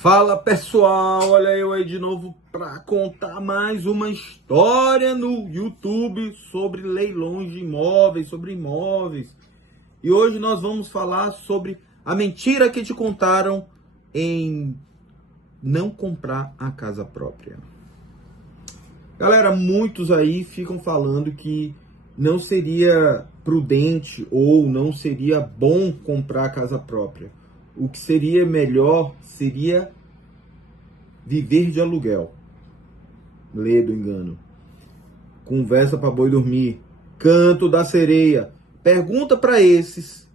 Fala pessoal, olha eu aí de novo para contar mais uma história no YouTube sobre leilões de imóveis, sobre imóveis. E hoje nós vamos falar sobre a mentira que te contaram em não comprar a casa própria. Galera, muitos aí ficam falando que não seria prudente ou não seria bom comprar a casa própria. O que seria melhor seria viver de aluguel. Lê do engano. Conversa para boi dormir. Canto da sereia. Pergunta para esses.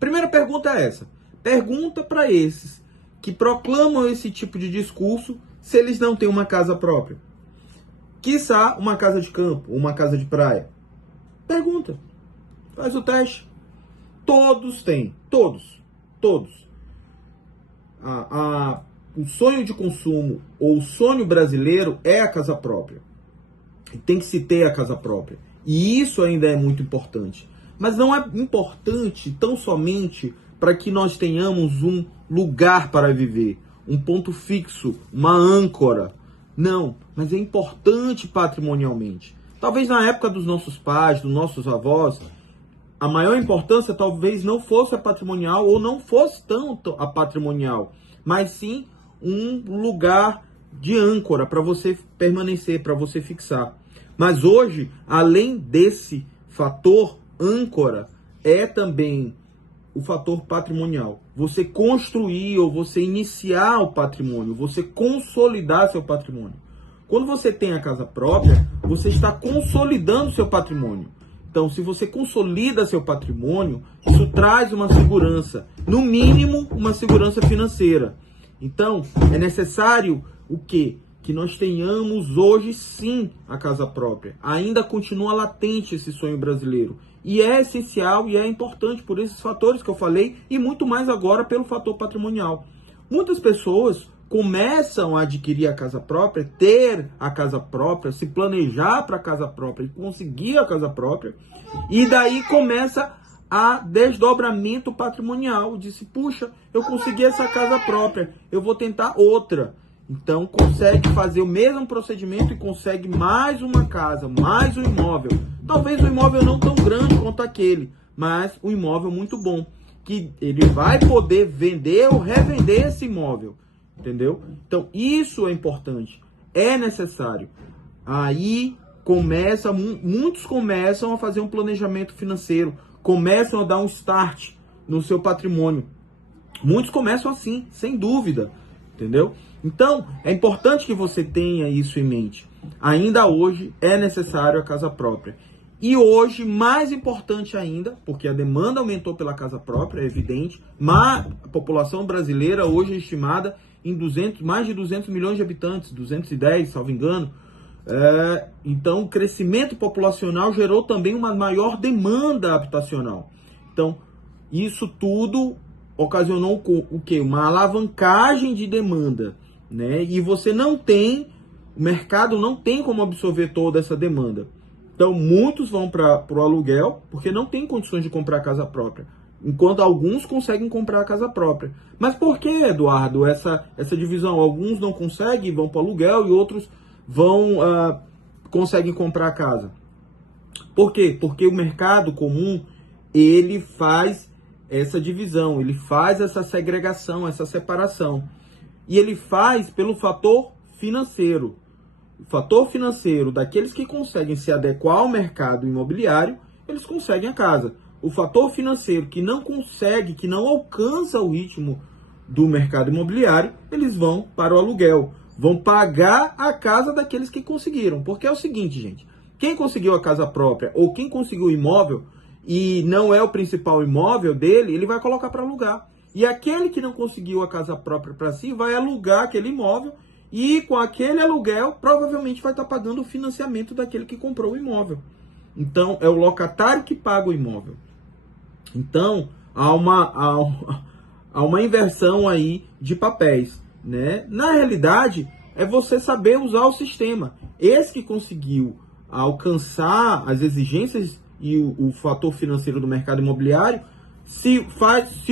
Primeira pergunta é essa. Pergunta para esses que proclamam esse tipo de discurso se eles não têm uma casa própria. Quiçá uma casa de campo, uma casa de praia. Pergunta. Faz o teste. Todos têm. Todos. O sonho de consumo ou o sonho brasileiro é a casa própria. Tem que se ter a casa própria. E isso ainda é muito importante. Mas não é importante tão somente para que nós tenhamos um lugar para viver, um ponto fixo, uma âncora. Não, mas é importante patrimonialmente. Talvez na época dos nossos pais, dos nossos avós, a maior importância talvez não fosse a patrimonial ou não fosse tanto a patrimonial, mas sim um lugar de âncora para você permanecer, para você fixar. Mas hoje, além desse fator âncora, é também o fator patrimonial. Você construir ou você iniciar o patrimônio, você consolidar seu patrimônio. Quando você tem a casa própria, você está consolidando seu patrimônio. Então, se você consolida seu patrimônio, isso traz uma segurança, no mínimo, uma segurança financeira. Então, é necessário o quê? Que nós tenhamos hoje, sim, a casa própria. Ainda continua latente esse sonho brasileiro. E é essencial e é importante por esses fatores que eu falei e muito mais agora pelo fator patrimonial. Muitas pessoas começam a adquirir a casa própria, ter a casa própria, se planejar para a casa própria e conseguir a casa própria, e daí começa a desdobramento patrimonial. Disse, puxa, eu consegui essa casa própria, eu vou tentar outra. Então consegue fazer o mesmo procedimento e consegue mais uma casa, mais um imóvel. Talvez um imóvel não tão grande quanto aquele, mas um imóvel muito bom, que ele vai poder vender ou revender esse imóvel. Entendeu? Então, isso é importante, é necessário. Aí muitos começam a fazer um planejamento financeiro, começam a dar um start no seu patrimônio. Muitos começam assim, sem dúvida, entendeu? Então, é importante que você tenha isso em mente. Ainda hoje é necessário a casa própria. E hoje, mais importante ainda, porque a demanda aumentou pela casa própria, é evidente, mas a população brasileira hoje é estimada em mais de 200 milhões de habitantes, 210, salvo engano. Então, o crescimento populacional gerou também uma maior demanda habitacional. Então, isso tudo ocasionou o quê? Uma alavancagem de demanda, né? E você o mercado não tem como absorver toda essa demanda. Então, muitos vão para o aluguel porque não tem condições de comprar casa própria, enquanto alguns conseguem comprar a casa própria. Mas por que, Eduardo, essa divisão? Alguns não conseguem, vão para o aluguel, e outros conseguem comprar a casa. Por quê? Porque o mercado comum, ele faz essa divisão, ele faz essa segregação, essa separação. E ele faz pelo fator financeiro. O fator financeiro daqueles que conseguem se adequar ao mercado imobiliário, eles conseguem a casa. O fator financeiro que não consegue, que não alcança o ritmo do mercado imobiliário, eles vão para o aluguel. Vão pagar a casa daqueles que conseguiram. Porque é o seguinte, gente. Quem conseguiu a casa própria ou quem conseguiu o imóvel e não é o principal imóvel dele, ele vai colocar para alugar. E aquele que não conseguiu a casa própria para si vai alugar aquele imóvel e com aquele aluguel provavelmente vai estar pagando o financiamento daquele que comprou o imóvel. Então, é o locatário que paga o imóvel. Então, há uma inversão aí de papéis, né? Na realidade, é você saber usar o sistema. Esse que conseguiu alcançar as exigências e o fator financeiro do mercado imobiliário se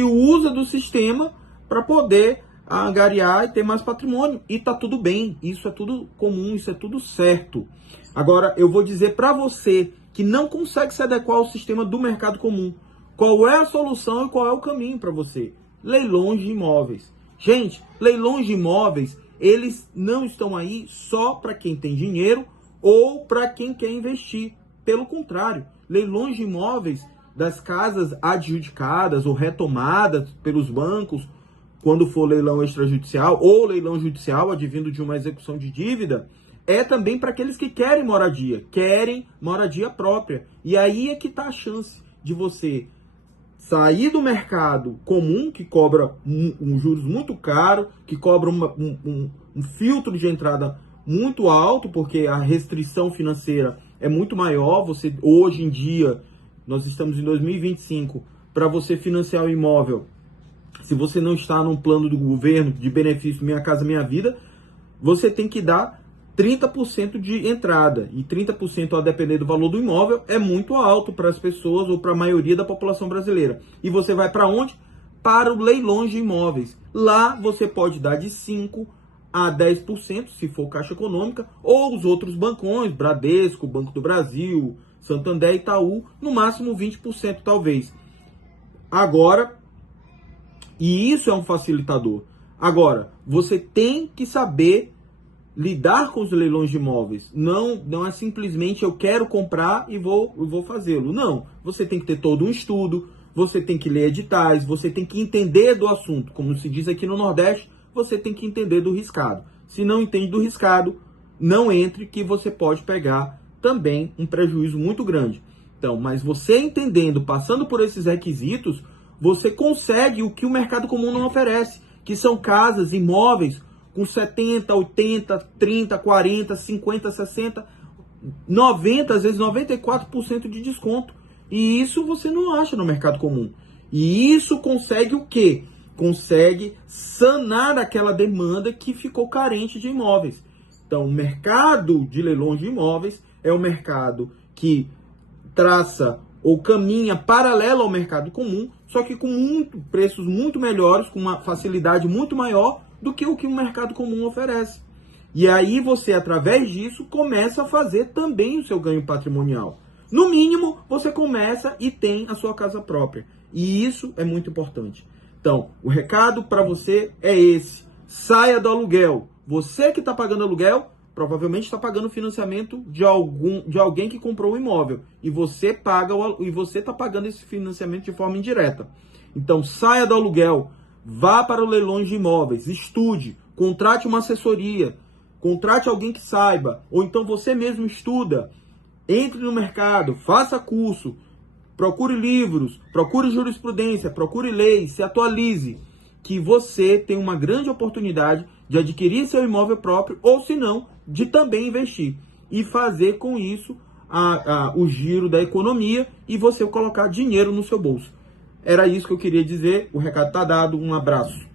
usa do sistema para poder a angariar e ter mais patrimônio. E tá tudo bem, isso é tudo comum, isso é tudo certo. Agora, eu vou dizer para você que não consegue se adequar ao sistema do mercado comum, qual é a solução e qual é o caminho para você? Leilões de imóveis. Gente, leilões de imóveis, eles não estão aí só para quem tem dinheiro ou para quem quer investir. Pelo contrário, leilões de imóveis das casas adjudicadas ou retomadas pelos bancos, quando for leilão extrajudicial ou leilão judicial advindo de uma execução de dívida, é também para aqueles que querem moradia própria. E aí é que está a chance de você sair do mercado comum, que cobra um juros muito caro, que cobra um filtro de entrada muito alto, porque a restrição financeira é muito maior. Você, hoje em dia, nós estamos em 2025, para você financiar o imóvel, se você não está num plano do governo de benefício Minha Casa Minha Vida, você tem que dar 30% de entrada. E 30%, a depender do valor do imóvel, é muito alto para as pessoas ou para a maioria da população brasileira. E você vai para onde? Para o leilões de imóveis. Lá você pode dar de 5% a 10%, se for Caixa Econômica, ou os outros bancões, Bradesco, Banco do Brasil, Santander, Itaú, no máximo 20% talvez. Agora, e isso é um facilitador. Agora, você tem que saber lidar com os leilões de imóveis. Não é simplesmente eu quero comprar e vou fazê-lo. Não, você tem que ter todo um estudo, você tem que ler editais, você tem que entender do assunto. Como se diz aqui no Nordeste, você tem que entender do riscado. Se não entende do riscado, não entre, que você pode pegar também um prejuízo muito grande. Então, mas você entendendo, passando por esses requisitos, você consegue o que o mercado comum não oferece, que são casas, imóveis com 70, 80, 30, 40, 50, 60, 90, às vezes 94% de desconto. E isso você não acha no mercado comum. E isso consegue o quê? Consegue sanar aquela demanda que ficou carente de imóveis. Então, o mercado de leilões de imóveis é um mercado que traça ou caminha paralelo ao mercado comum, só que com preços muito melhores, com uma facilidade muito maior do que o mercado comum oferece. E aí você, através disso, começa a fazer também o seu ganho patrimonial. No mínimo, você começa e tem a sua casa própria. E isso é muito importante. Então, o recado para você é esse. Saia do aluguel. Você que está pagando aluguel, provavelmente está pagando financiamento de alguém que comprou o imóvel. E você está pagando esse financiamento de forma indireta. Então, saia do aluguel. Vá para o leilões de imóveis, estude, contrate uma assessoria, contrate alguém que saiba, ou então você mesmo estuda, entre no mercado, faça curso, procure livros, procure jurisprudência, procure leis, se atualize, que você tem uma grande oportunidade de adquirir seu imóvel próprio, ou se não, de também investir e fazer com isso o giro da economia e você colocar dinheiro no seu bolso. Era isso que eu queria dizer, o recado está dado, um abraço.